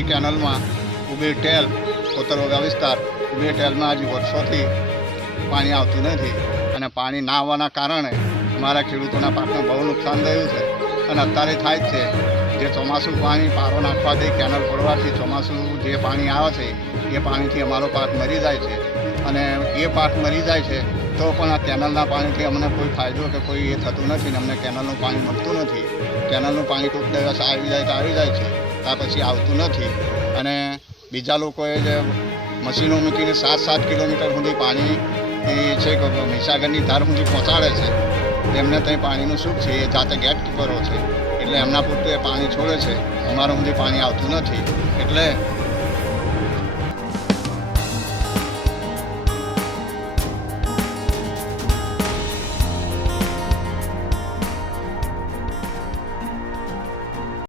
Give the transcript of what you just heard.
ઉબી કેનલમાં ઉબી ટેલ કોતરવગા વિસ્તાર ઉબી ટેલમાં હજી વર્ષોથી પાણી આવતું નથી અને પાણી ના આવવાના કારણે અમારા ખેડૂતોના પાકને બહુ નુકસાન થયું છે અને અત્યારે થાય જ છે. જે ચોમાસું પાણી પારો નાખવાથી કેનલ પડવાથી ચોમાસું જે પાણી આવે છે એ પાણીથી અમારો પાક મરી જાય છે અને એ પાક મરી જાય છે તો પણ આ કેનલના પાણીથી અમને કોઈ ફાયદો કે કોઈ એ થતું નથી ને અમને કેનલનું પાણી મળતું નથી. કેનલનું પાણી કોઈક દિવસ આવી જાય તો આવી જાય છે, ત્યાર પછી આવતું નથી. અને બીજા લોકોએ જે મશીનો મૂકીને 7-7 કિલોમીટર સુધી પાણી એ છે કે મહીસાગરની ધાર સુધી પહોંચાડે છે. એમને ત્યાં પાણીનું સુખ છે, એ જાતે ગેટકીપરો છે એટલે એમના પૂરતું એ પાણી છોડે છે. અમારા સુધી પાણી આવતું નથી એટલે